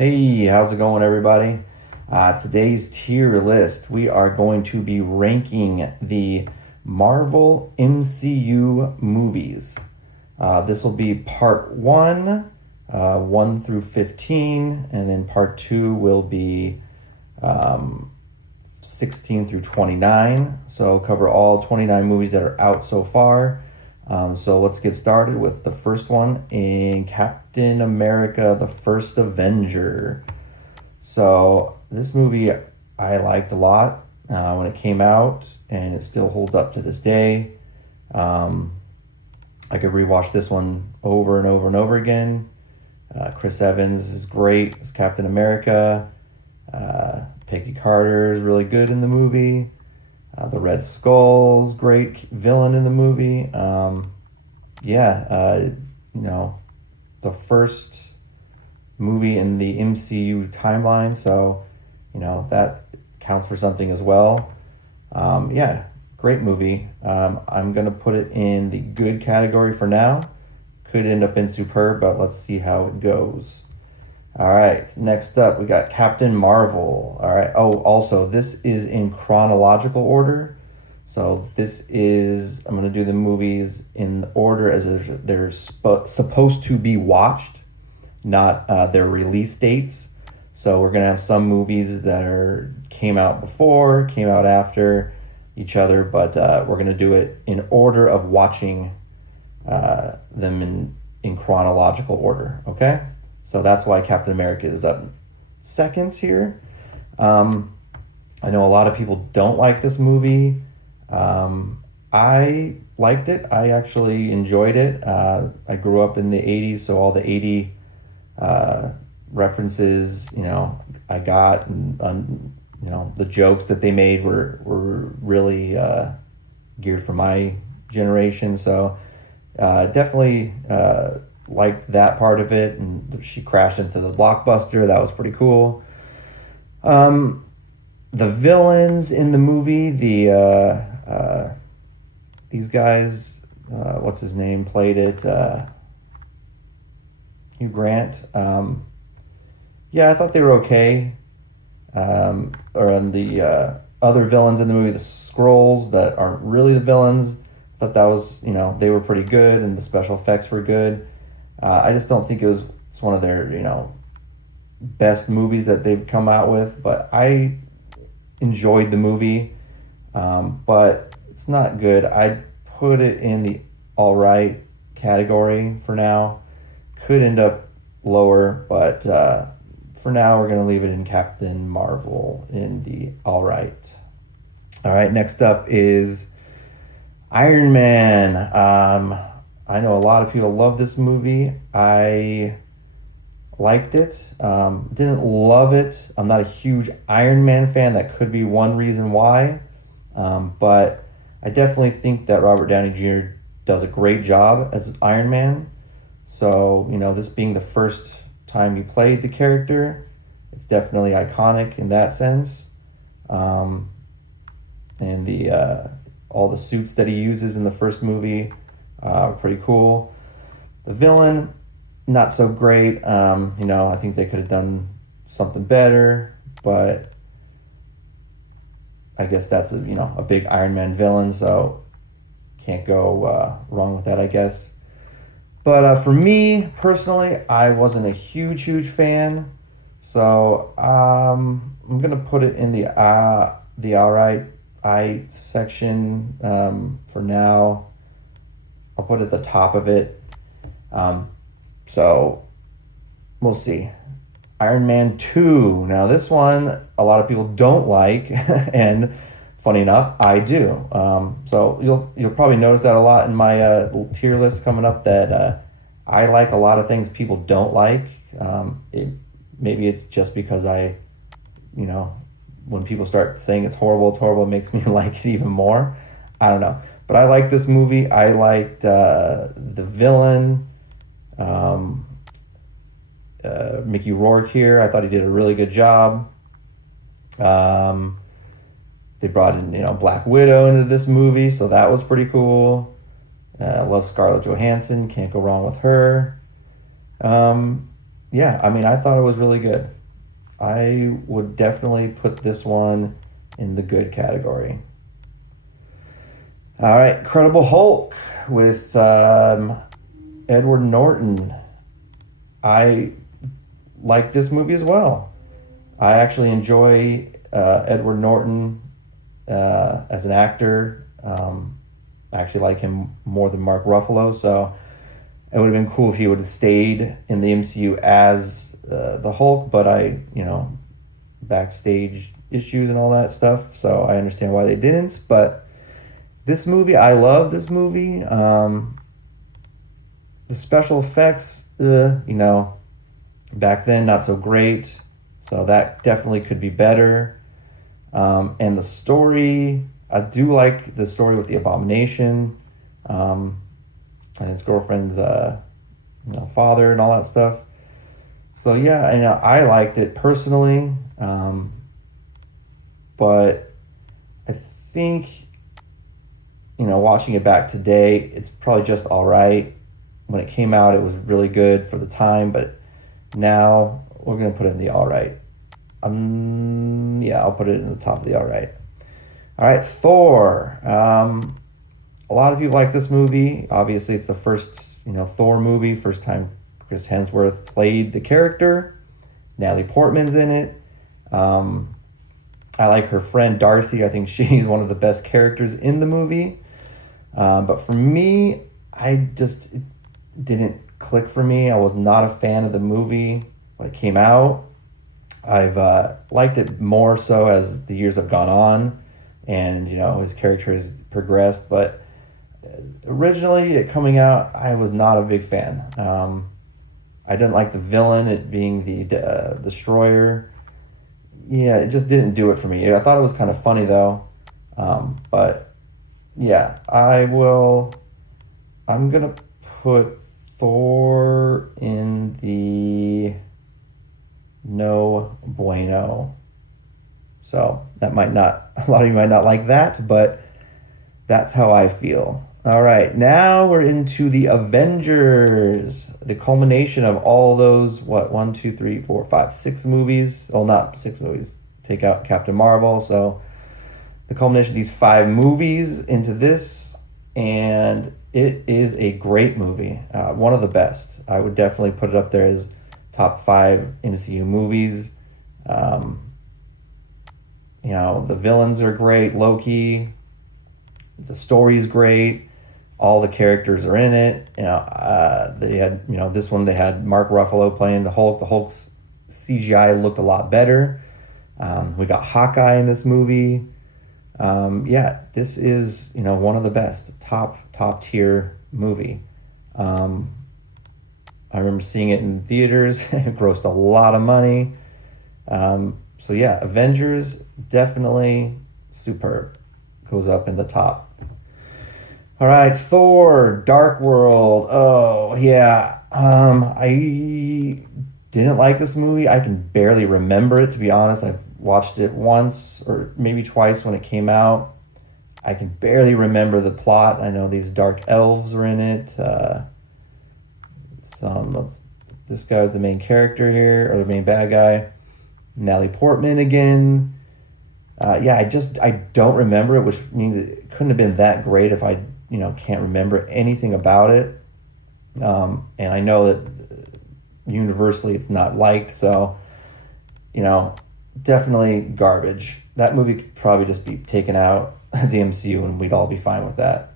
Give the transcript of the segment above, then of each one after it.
Hey, how's it going, everybody? Today's tier list, we are going to be ranking the Marvel MCU movies. This will be part one, 1 through 15, and then part two will be um, 16 through 29. So, cover all 29 movies that are out so far. So let's get started with the first one in Captain America, the First Avenger. So this movie I liked a lot when it came out, and it still holds up to this day. Um, I could rewatch this one over and over and over again. Chris Evans is great as Captain America. Peggy Carter is really good in the movie. The Red Skull's great villain in the movie. Yeah, you know, the first movie in the MCU timeline, so that counts for something as well. Yeah, great movie. I'm gonna put it in the good category for now. Could end up in superb, but let's see how it goes. All right, next up we got Captain Marvel. All right. Oh, also this is in chronological order. So I'm going to do the movies in order as they're supposed to be watched, not their release dates. So we're going to have some movies that came out before, came out after each other, but we're going to do it in order of watching them in chronological order. Okay. So that's why Captain America is up second here. I know a lot of people don't like this movie. I liked it. I actually enjoyed it. I grew up in the 80s, so all the 80 references, I got, and the jokes that they made were really geared for my generation. So definitely liked that part of it, and she crashed into the blockbuster. That was pretty cool. The villains in the movie, these guys, what's his name, played it, Hugh Grant. Yeah, I thought they were okay. Or on the other villains in the movie, the Skrulls that aren't really the villains, I thought that was, they were pretty good, and the special effects were good. I just don't think it's one of their, best movies that they've come out with, but I enjoyed the movie. But it's not good. I'd put it in the all right category for now. Could end up lower, but for now we're going to leave it in Captain Marvel in the all right. All right, next up is Iron Man. I know a lot of people love this movie. I liked it. Didn't love it. I'm not a huge Iron Man fan. That could be one reason why. But I definitely think that Robert Downey Jr. does a great job as Iron Man. So, this being the first time he played the character, it's definitely iconic in that sense. And all the suits that he uses in the first movie are pretty cool. The villain, not so great. I think they could have done something better, but I guess that's a big Iron Man villain, so can't go wrong with that, I guess. But for me personally, I wasn't a huge fan, so I'm gonna put it in the all right I section for now. I'll put it at the top of it. So we'll see. Iron Man 2. Now this one a lot of people don't like, and funny enough, I do. So you'll probably notice that a lot in my tier list coming up, that I like a lot of things people don't like. Maybe it's just because when people start saying it's horrible, it makes me like it even more. I don't know. But I like this movie. I liked the villain, Mickey Rourke here. I thought he did a really good job. They brought in, Black Widow into this movie, so that was pretty cool. I love Scarlett Johansson. Can't go wrong with her. yeah, I mean, I thought it was really good. I would definitely put this one in the good category. All right, Incredible Hulk with Edward Norton. I like this movie as well. I actually enjoy Edward Norton as an actor. I actually like him more than Mark Ruffalo, so it would have been cool if he would have stayed in the MCU as the Hulk, but backstage issues and all that stuff, so I understand why they didn't. But this movie, I love this movie. The special effects, back then, not so great, so that definitely could be better. And the story, I do like the story with the Abomination, and his girlfriend's, father and all that stuff. So yeah, and I liked it personally, but I think, watching it back today, it's probably just all right. When it came out, it was really good for the time, but now we're gonna put it in the all right. Yeah, I'll put it in the top of the all right. All right, Thor. A lot of people like this movie. Obviously, it's the first, Thor movie. First time Chris Hemsworth played the character. Natalie Portman's in it. I like her friend Darcy. I think she's one of the best characters in the movie. But for me, it didn't click for me. I was not a fan of the movie when it came out. I've liked it more so as the years have gone on, and his character has progressed. But originally, it coming out, I was not a big fan. I didn't like the villain, it being the Destroyer. Yeah, it just didn't do it for me. I thought it was kind of funny though. But yeah, I'm gonna put Thor in the no bueno. So that might not, a lot of you might not like that, but that's how I feel. All right, now we're into the Avengers, the culmination of all those, one, two, three, four, five, six movies. Well, not six movies. Take out Captain Marvel. So the culmination of these five movies into this, and it is a great movie. One of the best. I would definitely put it up there as top 5 MCU movies. The villains are great. Loki. The story's great. All the characters are in it. They had, this one they had Mark Ruffalo playing the Hulk. The Hulk's CGI looked a lot better. We got Hawkeye in this movie. This is, one of the best, top tier movie. I remember seeing it in theaters. It grossed a lot of money. Avengers, definitely superb. Goes up in the top. All right, Thor, Dark World. Oh, yeah. I didn't like this movie. I can barely remember it, to be honest. I've watched it once or maybe twice when it came out. I can barely remember the plot. I know these dark elves are in it. This guy was the main character here, or the main bad guy. Natalie Portman again. I don't remember it, which means it couldn't have been that great if I, can't remember anything about it. And I know that universally it's not liked, so, definitely garbage. That movie could probably just be taken out of the MCU and we'd all be fine with that.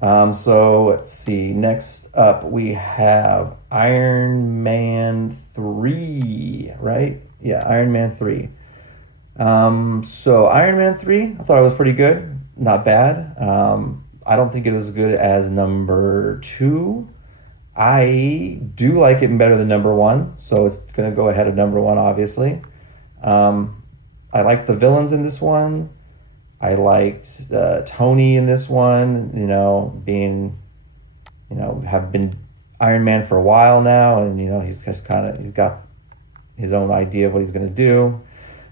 So let's see. Next up, we have Iron Man 3, right? Yeah, Iron Man 3. So Iron Man 3, I thought it was pretty good. Not bad. I don't think it was as good as number 2. I do like it better than number 1, so it's going to go ahead of number 1, obviously. I liked the villains in this one. I liked Tony in this one, being, have been Iron Man for a while now, and, he's got his own idea of what he's going to do.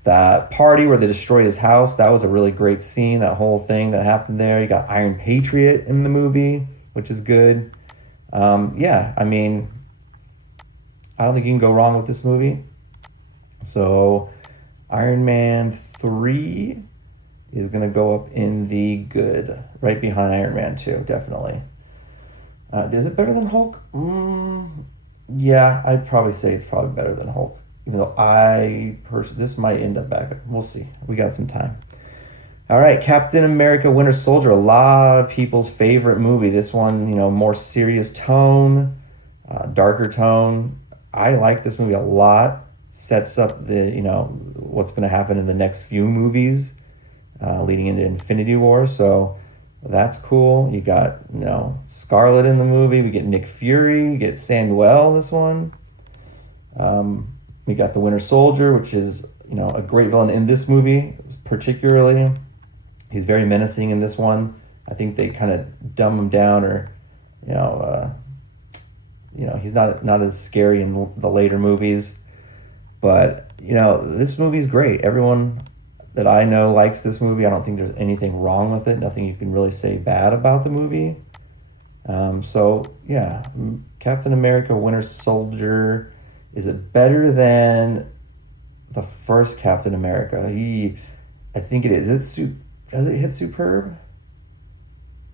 That party where they destroy his house, that was a really great scene, that whole thing that happened there. You got Iron Patriot in the movie, which is good. I don't think you can go wrong with this movie. So Iron Man 3 is going to go up in the good, right behind Iron Man 2, definitely. Is it better than Hulk? Yeah, I'd probably say it's probably better than Hulk. Even though this might end up back. We'll see. We got some time. All right, Captain America Winter Soldier, a lot of people's favorite movie. This one, more serious tone, darker tone. I like this movie a lot. Sets up what's going to happen in the next few movies, leading into Infinity War. So that's cool. You got, Scarlet in the movie. We get Nick Fury. You get Samuel, this one. We got the Winter Soldier, which is, a great villain in this movie, particularly. He's very menacing in this one. I think they kind of dumb him down, or, he's not as scary in the later movies. But, this movie's great. Everyone that I know likes this movie. I don't think there's anything wrong with it. Nothing you can really say bad about the movie. So, yeah, Captain America Winter Soldier. Is it better than the first Captain America? I think it is. Does it hit superb?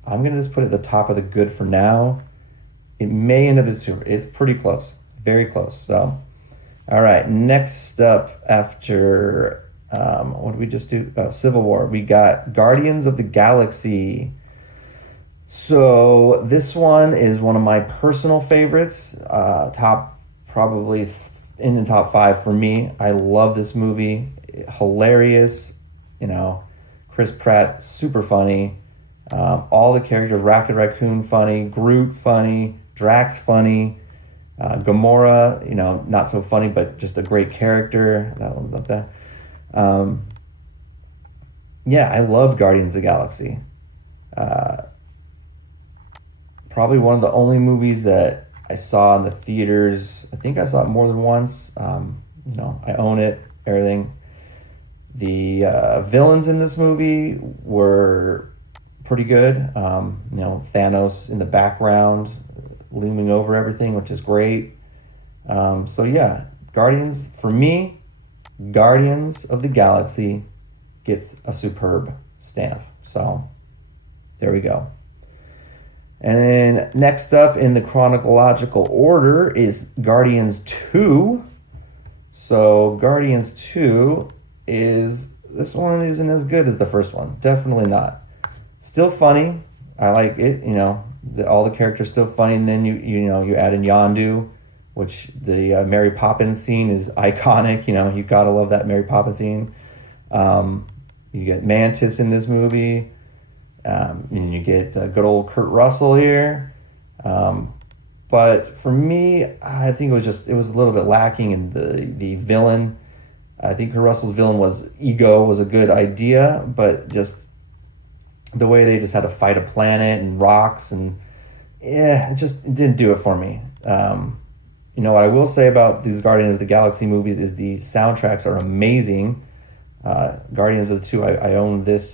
I'm going to just put it at the top of the good for now. It may end up as super. It's pretty close. Very close. So, all right. Next up after, what did we just do? Civil War. We got Guardians of the Galaxy. So this one is one of my personal favorites. Probably in the top 5 for me. I love this movie. Hilarious. Chris Pratt, super funny. All the characters, Rocket Raccoon funny, Groot funny, Drax funny, Gamora, not so funny, but just a great character. That one's up there. Yeah, I love Guardians of the Galaxy. Probably one of the only movies that I saw in the theaters. I think I saw it more than once. I own it, everything. The villains in this movie were pretty good. Thanos in the background, looming over everything, which is great. So yeah, Guardians of the Galaxy gets a superb stamp. So there we go. And then next up in the chronological order is Guardians 2. So Guardians 2 this one isn't as good as the first one. Definitely not. Still funny. I like it. All the characters still funny. And then you add in Yondu, which the Mary Poppins scene is iconic. You gotta love that Mary Poppins scene. You get Mantis in this movie. And you get good old Kurt Russell here. But for me, I think it was a little bit lacking in the villain. I think Kurt Russell's villain was a good idea, but just the way they just had to fight a planet and rocks and it didn't do it for me. What I will say about these Guardians of the Galaxy movies is the soundtracks are amazing. Guardians of the 2, I own this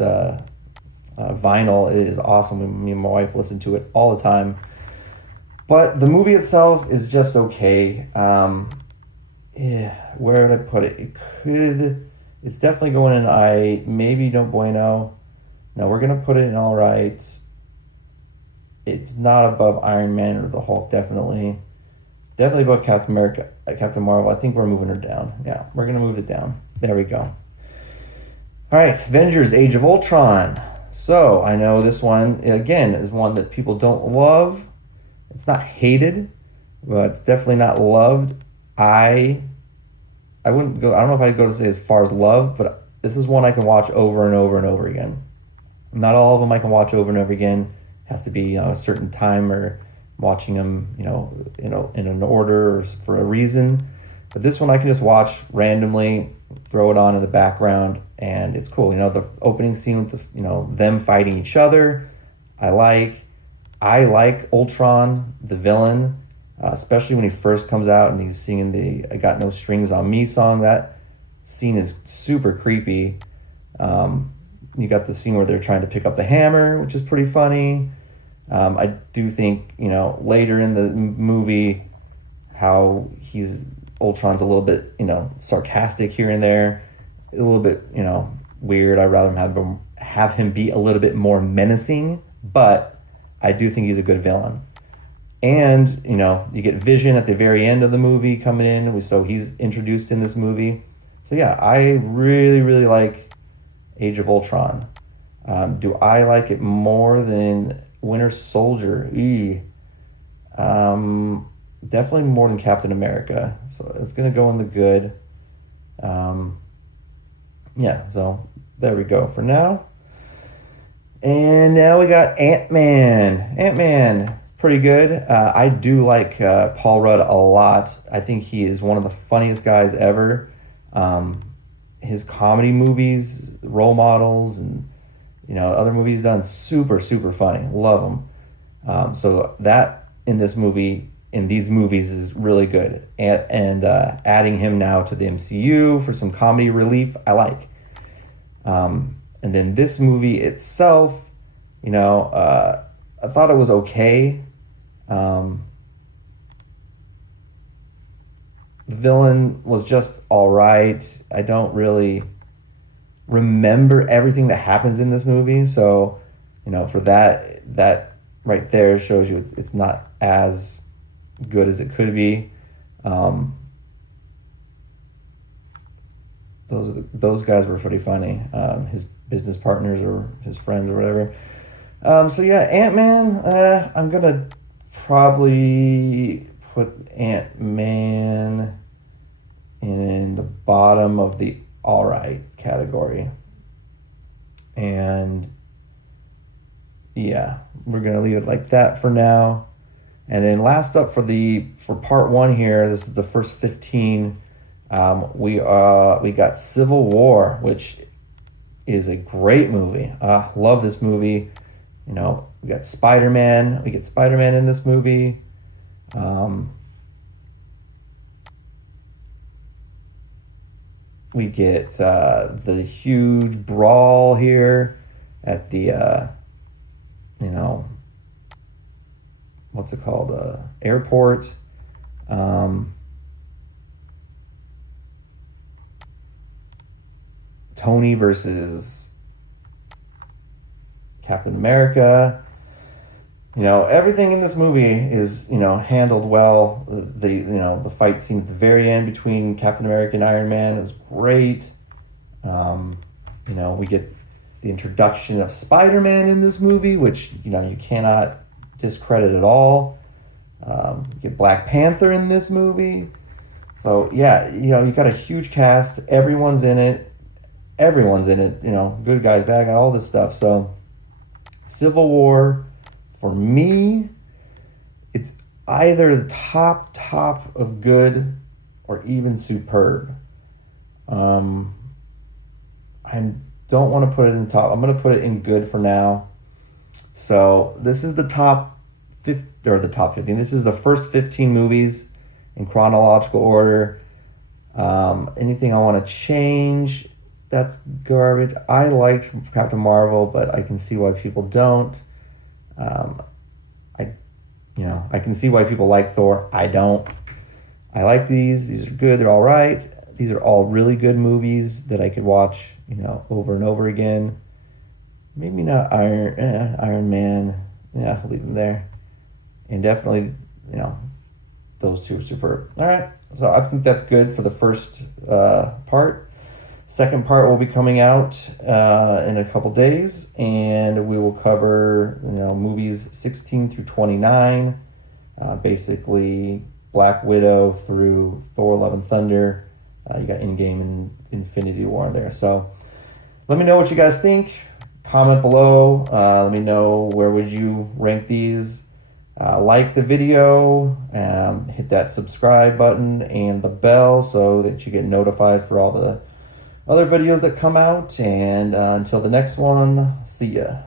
vinyl. It is awesome. Me and my wife listen to it all the time. But the movie itself is just okay. Where would I put it? It's definitely going in maybe no bueno. No, we're going to put it in all right. It's not above Iron Man or the Hulk, definitely. Definitely above Captain America, Captain Marvel. I think we're moving her down. Yeah, we're going to move it down. There we go. All right, Avengers Age of Ultron. So I know this one, again, is one that people don't love. It's not hated, but it's definitely not loved. I wouldn't go, I don't know if I'd go to say as far as love, but this is one I can watch over and over and over again. Not all of them I can watch over and over again. It has to be a certain time or watching them, in an order or for a reason. But this one I can just watch randomly, throw it on in the background, and it's cool. The opening scene with them fighting each other, I like Ultron, the villain, especially when he first comes out and he's singing the "I Got No Strings on Me" song. That scene is super creepy. You got the scene where they're trying to pick up the hammer, which is pretty funny. I do think later in the movie, how Ultron's a little bit, sarcastic here and there, a little bit, weird. I'd rather have him be a little bit more menacing, but I do think he's a good villain. And, you get Vision at the very end of the movie coming in, so he's introduced in this movie. So yeah, I really, really like Age of Ultron. Do I like it more than Winter Soldier? Definitely more than Captain America. So it's going to go in the good. Yeah, so there we go for now. And now we got AntMan. AntMan, pretty good. I do like Paul Rudd a lot. I think he is one of the funniest guys ever. His comedy movies, Role Models, and other movies done, super, super funny. Love them. So that in these movies is really good. And adding him now to the MCU for some comedy relief, I like. And then this movie itself, I thought it was okay. The villain was just all right. I don't really remember everything that happens in this movie. So, for that right there shows you it's not as good as it could be. Those guys were pretty funny. His business partners or his friends or whatever. So yeah, Ant-Man, I'm gonna probably put Ant-Man in the bottom of the all right category. And yeah, we're gonna leave it like that for now. And then last up for part one here, this is the first 15. We got Civil War, which is a great movie. Love this movie. We got Spider-Man. We get Spider-Man in this movie. We get the huge brawl here at the what's it called? Airport. Tony versus Captain America. Everything in this movie is, handled well. The fight scene at the very end between Captain America and Iron Man is great. We get the introduction of Spider-Man in this movie, which, you cannot discredit at all. You get Black Panther in this movie. So, yeah, you got a huge cast. Everyone's in it. Good guys, bad guys, all this stuff. So, Civil War, for me, it's either the top of good or even superb. I don't want to put it in the top. I'm going to put it in good for now. So this is the top 15. This is the first 15 movies in chronological order. Anything I want to change, that's garbage. I liked Captain Marvel, but I can see why people don't. I can see why people like Thor. I don't. I like these. These are good. They're all right. These are all really good movies that I could watch, over and over again. Maybe not Iron Man. Yeah, I'll leave them there. And definitely, those two are superb. All right. So I think that's good for the first part. Second part will be coming out in a couple days, and we will cover movies 16 through 29, basically Black Widow through Thor: Love and Thunder. You got Endgame and Infinity War there. So let me know what you guys think. Comment below. Let me know where would you rank these. Like the video, hit that subscribe button and the bell so that you get notified for all the other videos that come out. And until the next one, see ya.